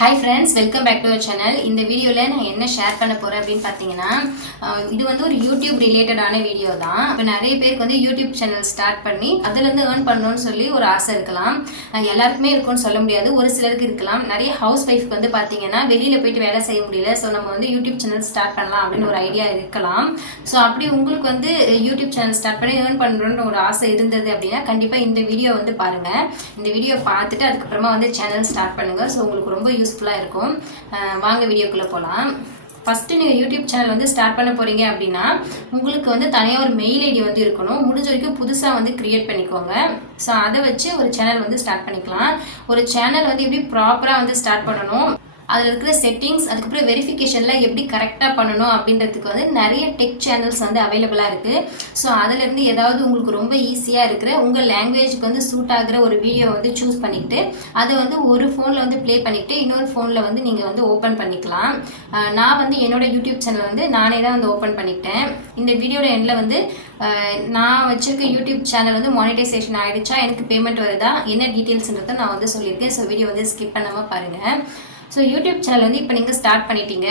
Hi friends, welcome back to our channel. இந்த வீடியோல நான் என்ன ஷேர் பண்ண போறேன் அப்படினு பாத்தீங்கன்னா இது வந்து ஒரு YouTube ரிலேட்டடான வீடியோ தான். இப்ப நிறைய பேருக்கு வந்து YouTube சேனல் ஸ்டார்ட் பண்ணி அதில இருந்து earn பண்ணனும்னு சொல்லி ஒரு ஆசை இருக்கலாம். எல்லாருக்குமே இருக்கும்னு சொல்ல முடியாது. ஒரு சிலருக்கு இருக்கலாம். நிறைய ஹவுஸ் வைஃப்க்கு வந்து பாத்தீங்கன்னா வெளியில போய் வேலை செய்ய முடியல. சோ நம்ம வந்து YouTube சேனல் ஸ்டார்ட் பண்ணலாம் அப்படின ஒரு ஐடியா இருக்கலாம். சோ அப்படி உங்களுக்கு வந்து YouTube சேனல் ஸ்டார்ட் பண்ணி earn பண்ணனும்னு ஒரு ஆசை இருந்தது அப்படினா கண்டிப்பா இந்த வீடியோ வந்து பாருங்க. இந்த வீடியோ பார்த்துட்டு அதுக்கு அப்புறமா வந்து சேனல் ஸ்டார்ட் பண்ணுங்க. சோ உங்களுக்கு ரொம்ப யூஸ்ஃபுல்லா இருக்கும். வாங்க வீடியோக்குள்ள போலாம். ஃபர்ஸ்ட் நீங்க யூடியூப் சேனல் வந்து ஸ்டார்ட் பண்ண போறீங்க அப்படின்னா உங்களுக்கு வந்து தனியா ஒரு மெயில் ஐடி வந்து இருக்கணும். முடிஞ்ச வரைக்கும் புதுசா வந்து கிரியேட் பண்ணிக்கோங்க. சோ அதை வச்சு ஒரு சேனல் வந்து ஸ்டார்ட் பண்ணிக்கலாம். ஒரு சேனல் வந்து எப்படி ப்ராப்பரா வந்து ஸ்டார்ட் பண்ணணும், அதில் இருக்கிற செட்டிங்ஸ், அதுக்கப்புறம் வெரிஃபிகேஷனில் எப்படி கரெக்டாக பண்ணணும் அப்படின்றதுக்கு வந்து நிறைய டெக் சேனல்ஸ் வந்து அவைலபிளாக இருக்குது. ஸோ அதிலேருந்து ஏதாவது உங்களுக்கு ரொம்ப ஈஸியாக இருக்கிற உங்கள் லாங்குவேஜுக்கு வந்து சூட் ஆகிற ஒரு வீடியோ வந்து சூஸ் பண்ணிக்கிட்டு அதை வந்து ஒரு ஃபோனில் வந்து ப்ளே பண்ணிவிட்டு இன்னொரு ஃபோனில் வந்து நீங்கள் வந்து ஓப்பன் பண்ணிக்கலாம். நான் வந்து என்னோடய யூடியூப் சேனல் வந்து நானே தான் வந்து ஓப்பன் பண்ணிக்கிட்டேன். இந்த வீடியோட எண்டில் வந்து நான் வச்சுருக்க யூடியூப் சேனல் வந்து மானிட்டைசேஷன் ஆகிடுச்சா, எனக்கு பேமெண்ட் வருதா, என்ன டீட்டெயில்ஸ்ன்றதை நான் வந்து சொல்லியிருக்கேன். ஸோ வீடியோ வந்து ஸ்கிப் பண்ணாமல் பாருங்கள். ஸோ யூடியூப் சேனல் வந்து இப்போ நீங்கள் ஸ்டார்ட் பண்ணிட்டீங்க.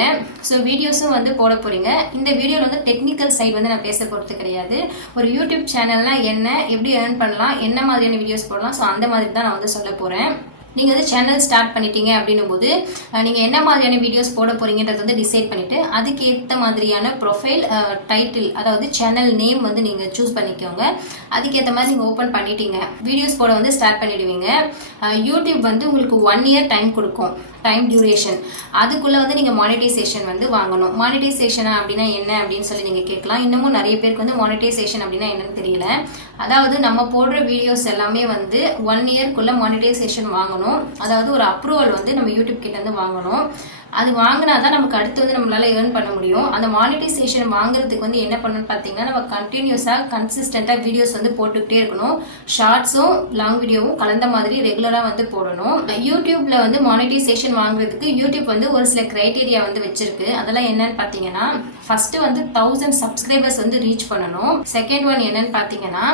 ஸோ வீடியோஸும் வந்து போட போகிறீங்க. இந்த வீடியோவில் வந்து டெக்னிக்கல் சைடு வந்து நான் பேச போகிறது கிடையாது. ஒரு யூடியூப் சேனல்னால் என்ன, எப்படி ஏர்ன் பண்ணலாம், என்ன மாதிரியான வீடியோஸ் போடலாம், ஸோ அந்த மாதிரி தான் நான் வந்து சொல்ல போகிறேன். நீங்கள் வந்து சேனல் ஸ்டார்ட் பண்ணிட்டீங்க அப்படின்னும் போது நீங்கள் என்ன மாதிரியான வீடியோஸ் போட போகிறீங்கன்றத வந்து டிசைட் பண்ணிவிட்டு அதுக்கேற்ற மாதிரியான ப்ரொஃபைல், டைட்டில், அதாவது சேனல் நேம் வந்து நீங்கள் சூஸ் பண்ணிக்கோங்க. அதுக்கேற்ற மாதிரி நீங்கள் ஓப்பன் பண்ணிட்டீங்க, வீடியோஸ் போட வந்து ஸ்டார்ட் பண்ணிடுவீங்க. யூடியூப் வந்து உங்களுக்கு 1 year டைம் கொடுக்கும், டைம் டியூரேஷன். அதுக்குள்ளே வந்து நீங்கள் மானிட்டைசேஷன் வந்து வாங்கணும். மானிட்டைசேஷன் அப்படின்னா என்ன அப்படின்னு சொல்லி நீங்கள் கேட்கலாம். இன்னமும் நிறைய பேருக்கு வந்து மானிட்டைசேஷன் அப்படின்னா என்னன்னு தெரியல. அதாவது நம்ம போடுற வீடியோஸ் எல்லாமே வந்து 1 yearக்குள்ளே மானிட்டைசேஷன் வாங்கணும். அதாவது ஒரு அப்ரூவல் வந்து நம்ம யூடியூப் கிட்ட இருந்து வாங்கணும். அது வாங்கினா தான் நமக்கு அடுத்து வந்து நம்மளால ஏர்ன் பண்ண முடியும். அந்த மானிட்டைசேஷன் வாங்குறதுக்கு வந்து என்ன பண்ணணும்னு பார்த்தீங்கன்னா நம்ம கண்டினியூஸாக கன்சிஸ்டண்ட்டாக வீடியோஸ் வந்து போட்டுக்கிட்டே இருக்கணும். ஷார்ட்ஸும் லாங் வீடியோவும் கலந்த மாதிரி ரெகுலராக வந்து போடணும். யூடியூப்ல வந்து மானிட்டைசேஷன் வாங்குறதுக்கு யூடியூப் வந்து ஒரு சில கிரைட்டீரியா வந்து வச்சிருக்கு. அதெல்லாம் என்னன்னு பார்த்தீங்கன்னா ஃபர்ஸ்ட் வந்து 1000 சப்ஸ்கிரைபர்ஸ் வந்து ரீச் பண்ணணும். செகண்ட் ஒன் என்னன்னு பார்த்தீங்கன்னா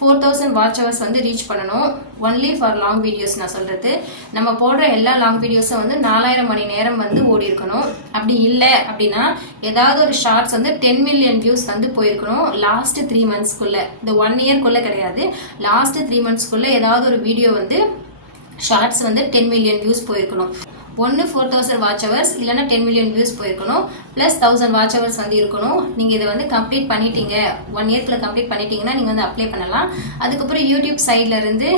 4000 வாட்ச் ஹவர்ஸ் வந்து ரீச் பண்ணணும். Only for long videos. நான் சொல்கிறது நம்ம போடுற எல்லா லாங் வீடியோஸும் வந்து 4000 மணி நேரம் வந்து ஓடி இருக்கணும். அப்படி இல்லை அப்படின்னா ஏதாவது ஒரு ஷார்ட்ஸ் வந்து 10 million வியூஸ் வந்து போயிருக்கணும் லாஸ்ட் 3 monthsக்குள்ளே. இந்த 1 yearக்குள்ளே கிடையாது, லாஸ்ட் 3 monthsக்குள்ளே ஏதாவது ஒரு வீடியோ வந்து ஷார்ட்ஸ் வந்து 10 million வியூஸ் போயிருக்கணும். ஒன்று 4000 வாட்ச் ஹவர்ஸ், இல்லைனா 10 million வியூஸ் போயிருக்கணும், ப்ளஸ் 1000 வாட்ச் ஹவர்ஸ் வந்து இருக்கணும். நீங்கள் இதை வந்து கம்ப்ளீட் பண்ணிட்டீங்க, 1 yearக்குள்ள கம்ப்ளீட் பண்ணிட்டீங்கன்னா நீங்கள் வந்து அப்ளை பண்ணலாம். அதுக்கப்புறம் யூடியூப் சைட்லேருந்து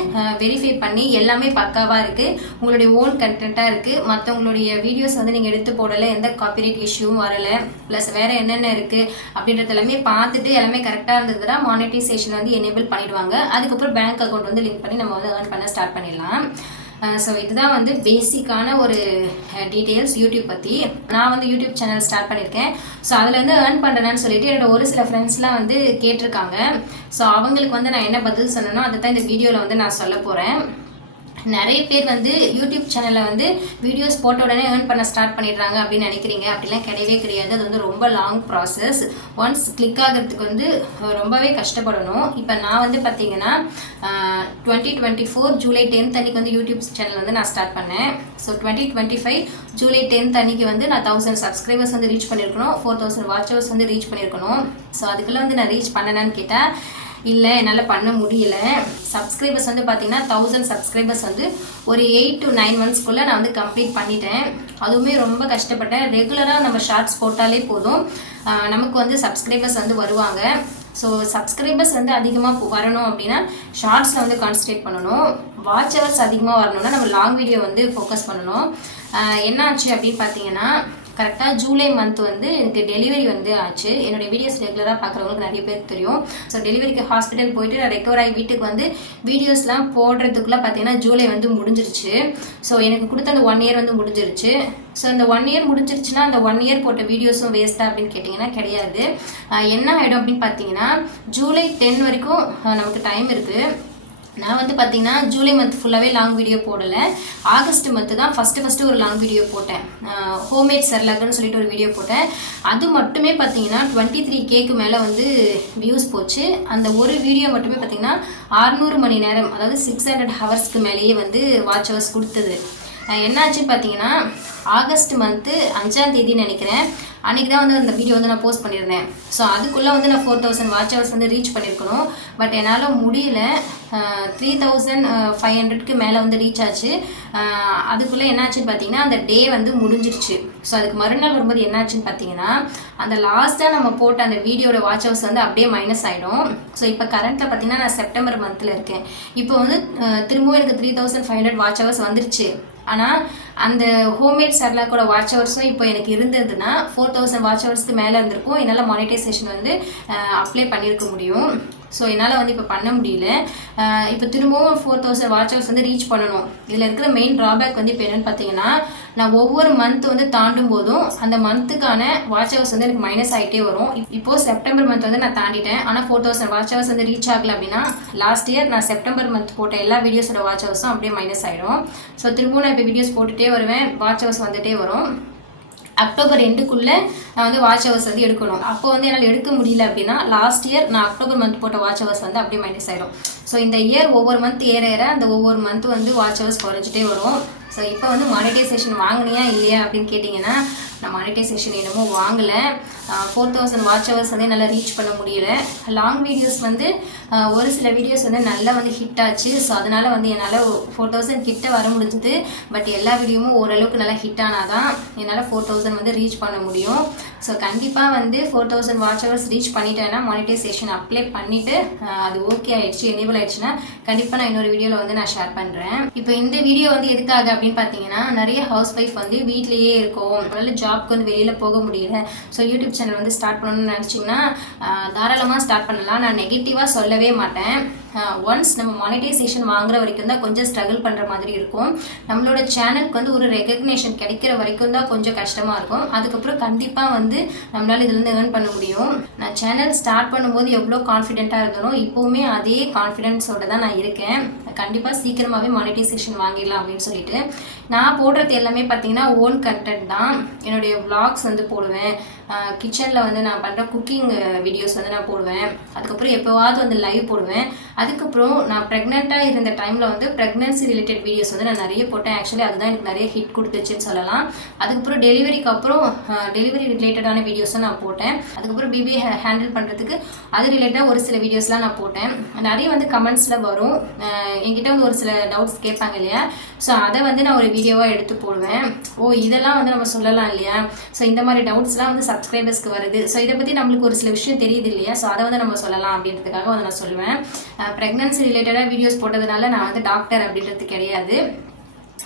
வெரிஃபை பண்ணி எல்லாமே பக்காவாக இருக்குது, உங்களுடைய ஓன் கண்டென்ட்டாக இருக்குது, மற்றவங்களுடைய வீடியோஸ் வந்து நீங்கள் எடுத்து போடலை, எந்த காப்பிரைட் இஷ்யூவும் வரலை, ப்ளஸ் வேறு என்னென்ன இருக்குது அப்படின்றது எல்லாமே பார்த்துட்டு எல்லாமே கரெக்டாக இருந்ததுன்னா மானிட்டைசேஷன் வந்து எனேபிள் பண்ணிவிடுவாங்க. அதுக்கப்புறம் பேங்க் அக்கௌண்ட் வந்து லிங்க் பண்ணி நம்ம வந்து ஏர்ன் பண்ண ஸ்டார்ட் பண்ணிடலாம். ஸோ இதுதான் வந்து பேசிக்கான ஒரு டீட்டெயில்ஸ் யூடியூப் பற்றி. நான் வந்து யூடியூப் சேனல் ஸ்டார்ட் பண்ணியிருக்கேன். ஸோ அதில் வந்து ஏர்ன் பண்ணுறேன்னு சொல்லிட்டு என்னோட ஒரு சில ஃப்ரெண்ட்ஸ்லாம் வந்து கேட்டிருக்காங்க. ஸோ அவங்களுக்கு வந்து நான் என்ன பதில் சொன்னேனோ அதை தான் இந்த வீடியோவில் வந்து நான் சொல்ல போகிறேன். நிறைய பேர் வந்து யூடியூப் சேனலில் வந்து வீடியோஸ் போட்ட உடனே ஏர்ன் பண்ண ஸ்டார்ட் பண்ணிடுறாங்க அப்படின்னு நினைக்கிறீங்க. அப்படிலாம் கிடையவே கிடையாது. அது வந்து ரொம்ப லாங் ப்ராசஸ். ஒன்ஸ் கிளிக் ஆகிறதுக்கு வந்து ரொம்பவே கஷ்டப்படணும். இப்போ நான் வந்து பார்த்தீங்கன்னா 2024 July 10th அன்றைக்கி வந்து யூடியூப் சேனல் வந்து நான் ஸ்டார்ட் பண்ணேன். ஸோ 2025 July 10th அன்றைக்கி வந்து நான் 1000 சப்ஸ்கிரைபர்ஸ் வந்து ரீச் பண்ணியிருக்கணும், 4000 வாட்ச் ஹவர்ஸ் வந்து ரீச் பண்ணியிருக்கணும். ஸோ அதுக்குள்ளே வந்து நான் ரீச் பண்ணேன்னு கேட்டால் இல்லை, என்னால் பண்ண முடியல. சப்ஸ்கிரைபர்ஸ் வந்து பார்த்தீங்கன்னா 1000 சப்ஸ்கிரைபர்ஸ் வந்து ஒரு 8 to 9 monthsக்குள்ளே நான் வந்து கம்ப்ளீட் பண்ணிட்டேன். அதுவுமே ரொம்ப கஷ்டப்பட்டேன். ரெகுலராக நம்ம ஷார்ட்ஸ் போட்டாலே போதும், நமக்கு வந்து சப்ஸ்கிரைபர்ஸ் வந்து வருவாங்க. ஸோ சப்ஸ்கிரைபர்ஸ் வந்து அதிகமாக வரணும் அப்படின்னா ஷார்ட்ஸில் வந்து கான்சன்ட்ரேட் பண்ணணும். வாட்ச் ஹவர்ஸ் அதிகமாக வரணும்னா நம்ம லாங் வீடியோ வந்து ஃபோக்கஸ் பண்ணணும். என்ன ஆச்சு அப்படின்னு பார்த்தீங்கன்னா கரெக்டாக ஜூலை மந்த் வந்து எனக்கு டெலிவரி வந்து ஆச்சு. என்னுடைய வீடியோஸ் ரெகுலராக பார்க்குறவங்களுக்கு நிறைய பேருக்கு தெரியும். ஸோ டெலிவரிக்கு ஹாஸ்பிட்டல் போயிட்டு நான் ரெக்கவர் ஆகி வீட்டுக்கு வந்து வீடியோஸ்லாம் போடுறதுக்குள்ளே பார்த்தீங்கன்னா ஜூலை வந்து முடிஞ்சிருச்சு. ஸோ எனக்கு கொடுத்த அந்த 1 year வந்து முடிஞ்சிருச்சு. ஸோ இந்த 1 year முடிஞ்சிருச்சுன்னா அந்த 1 year போட்ட வீடியோஸும் வேஸ்ட்டாக அப்படின்னு கேட்டிங்கன்னா கிடையாது. என்ன ஆகிடும் அப்படின்னு பார்த்தீங்கன்னா July 10 வரைக்கும் நமக்கு டைம் இருக்குது. நான் வந்து பார்த்தீங்கன்னா ஜூலை மந்த் ஃபுல்லாகவே லாங் வீடியோ போடலை. ஆகஸ்ட் மந்த்து தான் ஃபஸ்ட்டு ஒரு லாங் வீடியோ போட்டேன். ஹோம்மேட் சர்லாக்குன்னு சொல்லிட்டு ஒரு வீடியோ போட்டேன். அது மட்டுமே பார்த்தீங்கன்னா 23Kக்கு மேலே வந்து வியூஸ் போச்சு. அந்த ஒரு வீடியோ மட்டுமே பார்த்தீங்கன்னா 600 மணி நேரம், அதாவது 600 ஹவர்ஸ்க்கு மேலேயே வந்து வாட்ச் ஹவர்ஸ் கொடுத்தது. என்னாச்சுன்னு பார்த்தீங்கன்னா ஆகஸ்ட் மந்த்து 5ஆம் தேதி நினைக்கிறேன், அன்றைக்கி தான் வந்து அந்த வீடியோ வந்து நான் போஸ்ட் பண்ணியிருந்தேன். ஸோ அதுக்குள்ளே வந்து நான் 4000 வாட்ச் ஹவர்ஸ் வந்து ரீச் பண்ணியிருக்கணும். பட் என்னால் முடியல. 3500க்கு மேலே வந்து ரீச் ஆச்சு. அதுக்குள்ளே என்னாச்சுன்னு பார்த்தீங்கன்னா அந்த டே வந்து முடிஞ்சிருச்சு. ஸோ அதுக்கு மறுநாள் வரும்போது என்னாச்சுன்னு பார்த்தீங்கன்னா அந்த லாஸ்ட்டாக நம்ம போட்ட அந்த வீடியோட வாட்ச் ஹவர்ஸ் வந்து அப்படியே மைனஸ் ஆகிடும். ஸோ இப்போ கரண்ட்டில் பார்த்தீங்கன்னா நான் செப்டம்பர் மந்தில் இருக்கேன். இப்போ வந்து திரும்பவும் எனக்கு 3500 வாட்ச் ஹவர்ஸ் வந்துருச்சு. ஆனால் அந்த ஹோம்மேட் சர்லாக்கோட வாட்ச் ஹவர்ஸும் இப்போ எனக்கு இருந்ததுன்னா 4000 வாட்ச் ஹவர்ஸ்க்கு மேலே இருந்திருக்கும். என்னால் மானிட்டைசேஷன் வந்து அப்ளை பண்ணியிருக்க முடியும். ஸோ என்னால் வந்து இப்போ பண்ண முடியல. இப்போ திரும்பவும் 4000 வாட்ச் ஹவர்ஸ் வந்து ரீச் பண்ணணும். இதில் இருக்கிற மெயின் ட்ராபேக் வந்து இப்போ என்னென்னு பார்த்தீங்கன்னா நான் ஒவ்வொரு மந்த் வந்து தாண்டும் போதும் அந்த மந்த்துக்கான வாட்ச் ஹவர்ஸ் வந்து எனக்கு மைனஸ் ஆகிட்டே வரும். இப்போது செப்டம்பர் மந்த் வந்து நான் தாண்டிட்டேன். ஆனால் 4000 வாட்ச் ஹவர்ஸ் வந்து ரீச் ஆகலை அப்படின்னா லாஸ்ட் இயர் நான் செப்டம்பர் மந்த் போட்ட எல்லா வீடியோஸோட வாட்ச் ஹவர்ஸும் அப்படியே மைனஸ் ஆகிடும். ஸோ திரும்பவும் நான் இப்போ வீடியோஸ் போட்டுகிட்டே வருவேன், வாட்ச் ஹவர்ஸ் வந்துகிட்டே வரும். அக்டோபர் எண்டுக்குள்ளே நான் வந்து வாட்ச் ஹவர்ஸ் வந்து எடுக்கணும். அப்போ வந்து என்னால் எடுக்க முடியல அப்படின்னா லாஸ்ட் இயர் நான் அக்டோபர் மந்த் போட்ட வாட்ச் ஹவர்ஸ் வந்து அப்படியே மைனஸ் ஆகிடும். ஸோ இந்த இயர் ஒவ்வொரு மந்த் ஏற அந்த ஒவ்வொரு மந்த் வந்து வாட்ச் ஹவர்ஸ் குறைஞ்சிட்டே வரும். ஸோ இப்போ வந்து மானிட்டைசேஷன் வாங்கினியா இல்லையா அப்படின்னு கேட்டிங்கன்னா நான் மானிட்டைசேஷன் என்னமோ வாங்கலை. 4000 வாட்ச் ஹவர்ஸ் வந்து என்னால் ரீச் பண்ண முடியல. லாங் வீடியோஸ் வந்து ஒரு சில வீடியோஸ் வந்து நல்லா வந்து ஹிட் ஆச்சு. ஸோ அதனால் வந்து என்னால் 4000 கிட்ட வர முடிஞ்சுது. பட் எல்லா வீடியோவும் ஓரளவுக்கு நல்லா ஹிட் ஆனால் தான் என்னால் 4000 வந்து ரீச் பண்ண முடியும். ஸோ கண்டிப்பாக வந்து 4000 வாட்ச் ஹவர்ஸ் ரீச் பண்ணிட்டேன்னா மானிட்டைசேஷன் அப்ளை பண்ணிவிட்டு அது ஓகே ஆகிடுச்சு, எனேபிள் ஆகிடுச்சுன்னா கண்டிப்பாக நான் இன்னொரு வீடியோவில் வந்து நான் ஷேர் பண்ணுறேன். இப்போ இந்த வீடியோ வந்து எதுக்காக அப்படின்னு பார்த்தீங்கன்னா நிறைய ஹவுஸ் ஒய்ஃப் வந்து வீட்லேயே இருக்கும், அதனால் ஜாப்க்கு வந்து வெளியில் போக முடியல. ஸோ யூடியூப் சேனல் வந்து ஸ்டார்ட் பண்ணணும்னு நினச்சிங்கன்னா தாராளமாக ஸ்டார்ட் பண்ணலாம். நான் நெகட்டிவாக சொல்லவே மாட்டேன். ஒன்ஸ் நம்ம மானிட்டைசேஷன் வாங்குற வரைக்கும் தான் கொஞ்சம் ஸ்ட்ரகிள் பண்ணுற மாதிரி இருக்கும். நம்மளோட சேனலுக்கு வந்து ஒரு ரெகக்னேஷன் கிடைக்கிற வரைக்கும் தான் கொஞ்சம் கஷ்டமாக இருக்கும். அதுக்கப்புறம் கண்டிப்பாக வந்து நம்மளால் இதுலேருந்து ஏர்ன் பண்ண முடியும். நான் சேனல் ஸ்டார்ட் பண்ணும்போது எவ்வளோ கான்ஃபிடென்ட்டாக இருந்தனோ இப்போவுமே அதே கான்ஃபிடென்ஸோடு தான் நான் இருக்கேன். கண்டிப்பாக சீக்கிரமாகவே மானிட்டைசேஷன் வாங்கிடலாம் அப்படின்னு சொல்லிட்டு நான் போடுறது எல்லாமே பார்த்தீங்கன்னா ஓன் கண்டென்ட் தான். என்னுடைய விளாக்ஸ் வந்து போடுவேன், கிச்சனில் வந்து நான் பண்ணுற குக்கிங் வீடியோஸ் வந்து நான் போடுவேன். அதுக்கப்புறம் எப்போவாவது வந்து லைவ் போடுவேன். அதுக்கப்புறம் நான் ப்ரெக்னெண்ட்டாக இருந்த டைமில் வந்து ப்ரெக்னன்சி ரிலேட்டட் வீடியோஸ் வந்து நான் நிறைய போட்டேன். ஆக்சுவலி அதுதான் எனக்கு நிறைய ஹிட் கொடுத்துச்சுன்னு சொல்லலாம். அதுக்கப்புறம் டெலிவரிக்கு அப்புறம் டெலிவரி ரிலேட்டடான வீடியோஸும் நான் போட்டேன். அதுக்கப்புறம் பேபி ஹேண்டில் பண்ணுறதுக்கு அது ரிலேட்டடாக ஒரு சில வீடியோஸ்லாம் நான் போட்டேன். நிறைய வந்து கமெண்ட்ஸில் வரும், என்கிட்ட வந்து ஒரு சில டவுட்ஸ் கேட்பாங்க இல்லையா. ஸோ அதை வந்து நான் ஒரு வீடியோவாக எடுத்து போடுவேன். இதெல்லாம் வந்து நம்ம சொல்லலாம் இல்லையா. ஸோ இந்த மாதிரி டவுட்ஸ்லாம் வந்து சப்ஸ்கிரைபர்ஸ்க்கு வருது. ஸோ இதை பற்றி நம்மளுக்கு ஒரு சில விஷயம் தெரியுது இல்லையா. ஸோ அதை வந்து நம்ம சொல்லலாம் அப்படின்றதுக்காக வந்து நான் சொல்லுவேன். ப்ரெக்னன்சி ரிலேட்டடாக வீடியோஸ் போட்டதுனால நான் வந்து டாக்டர் அப்படின்றது கிடையாது.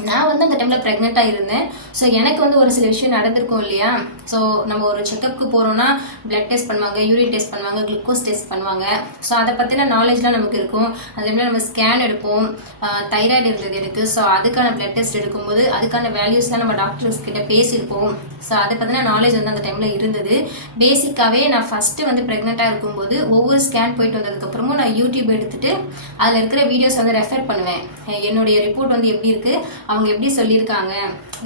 நான் வந்து அந்த டைமில் ப்ரெக்னெண்ட்டாக இருந்தேன். ஸோ எனக்கு வந்து ஒரு சில விஷயம் நடந்திருக்கும் இல்லையா. ஸோ நம்ம ஒரு செக்கப்புக்கு போகிறோன்னா பிளட் டெஸ்ட் பண்ணுவாங்க, யூரின் டெஸ்ட் பண்ணுவாங்க, குளுக்கோஸ் டெஸ்ட் பண்ணுவாங்க. ஸோ அதை பற்றின நாலேஜ்லாம் நமக்கு இருக்கும். அதே மாதிரி நம்ம ஸ்கேன் எடுப்போம், தைராய்டு இருந்தது எனக்கு. ஸோ அதுக்கான பிளட் டெஸ்ட் எடுக்கும்போது அதுக்கான வேல்யூஸ்லாம் நம்ம டாக்டர்ஸ் கிட்ட பேசியிருப்போம். ஸோ அதை பற்றின நாலேஜ் வந்து அந்த டைமில் இருந்தது. பேசிக்காகவே நான் ஃபஸ்ட்டு வந்து ப்ரெக்னெண்ட்டாக இருக்கும்போது ஒவ்வொரு ஸ்கேன் போயிட்டு வந்ததுக்கப்புறமும் நான் யூடியூப் எடுத்துகிட்டு அதில் இருக்கிற வீடியோஸ் வந்து ரெஃபர் பண்ணுவேன். என்னுடைய ரிப்போர்ட் வந்து எப்படி இருக்குது, அவங்க எப்படி சொல்லியிருக்காங்க,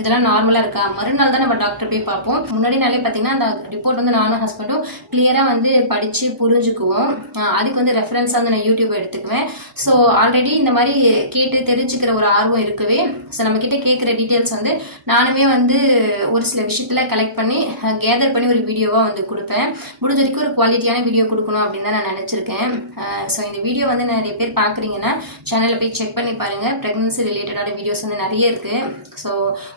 இதெல்லாம் நார்மலாக இருக்கா. மறுநாள் தான் நம்ம டாக்டர் போய் பார்ப்போம். முன்னாடி நாளே பார்த்தீங்கன்னா அந்த ரிப்போர்ட் வந்து நானும் ஹஸ்பண்டும் கிளியராக வந்து படித்து புரிஞ்சுக்குவோம். அதுக்கு வந்து ரெஃபரன்ஸாக வந்து நான் யூடியூப் எடுத்துக்குவேன். ஸோ ஆல்ரெடி இந்த மாதிரி கேட்டு தெரிஞ்சுக்கிற ஒரு ஆர்வம் இருக்கவே ஸோ நம்மக்கிட்ட கேட்குற டீட்டெயில்ஸ் வந்து நானுமே வந்து ஒரு சில விஷயத்தில் கலெக்ட் பண்ணி கேதர் பண்ணி ஒரு வீடியோவாக வந்து கொடுப்பேன். முடிஞ்ச வரைக்கும் ஒரு குவாலிட்டியான வீடியோ கொடுக்கணும் அப்படின்னு தான் நான் நினச்சிருக்கேன். ஸோ இந்த வீடியோ வந்து நிறைய பேர் பார்க்குறீங்கன்னா சேனலில் போய் செக் பண்ணி பாருங்கள். ப்ரெக்னன்சி ரிலேட்டடான வீடியோஸ் வந்து நிறைய இருக்குது. ஸோ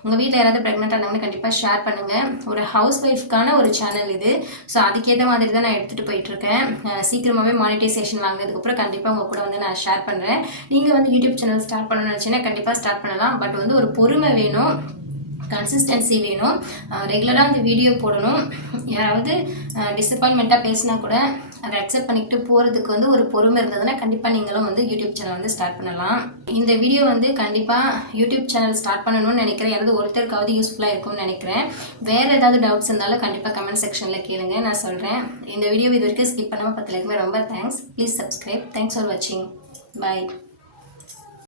உங்கள் வீட்டில் யாராவது ப்ரெக்னெண்ட்டாக இருந்தாங்கன்னா கண்டிப்பாக ஷேர் பண்ணுங்கள். ஒரு ஹவுஸ் ஒய்ஃப்கான ஒரு சேனல் இது. ஸோ அதுக்கேற்ற மாதிரி தான் நான் எடுத்துகிட்டு போயிட்டுருக்கேன். சீக்கிரமாகவே மானிட்டைசேஷன் வாங்கினதுக்கப்புறம் கண்டிப்பாக உங்கள் கூட வந்து நான் ஷேர் பண்ணுறேன். நீங்கள் வந்து யூடியூப் சேனல் ஸ்டார்ட் பண்ணணும்னு நினச்சிங்கன்னா கண்டிப்பாக ஸ்டார்ட் பண்ணலாம். பட் வந்து ஒரு பொறுமை வேணும், கன்சிஸ்டன்சி வேணும், ரெகுலராக அந்த வீடியோ போடணும். யாராவது டிசப்பாயின்மெண்ட்டாக பேசினா கூட அதை அக்செப்ட் பண்ணிக்கிட்டு போகிறதுக்கு வந்து ஒரு பொறுமை இருந்ததுன்னா கண்டிப்பாக நீங்களும் வந்து யூடியூப் சேனல் வந்து ஸ்டார்ட் பண்ணலாம். இந்த வீடியோ வந்து கண்டிப்பாக யூடியூப் சேனல் ஸ்டார்ட் பண்ணணும்னு நினைக்கிறேன். யாராவது ஒருத்தருக்காவது யூஸ்ஃபுல்லாக இருக்கும்னு நினைக்கிறேன். வேறு ஏதாவது டவுட்ஸ் இருந்தாலும் கண்டிப்பாக கமெண்ட் செக்ஷனில் கேளுங்க, நான் சொல்கிறேன். இந்த வீடியோ இது வரைக்கும் ஸ்கிப் பண்ணாமல் பார்த்துலக்குமே ரொம்ப thanks. Please subscribe. Thanks for வாட்சிங். பாய்.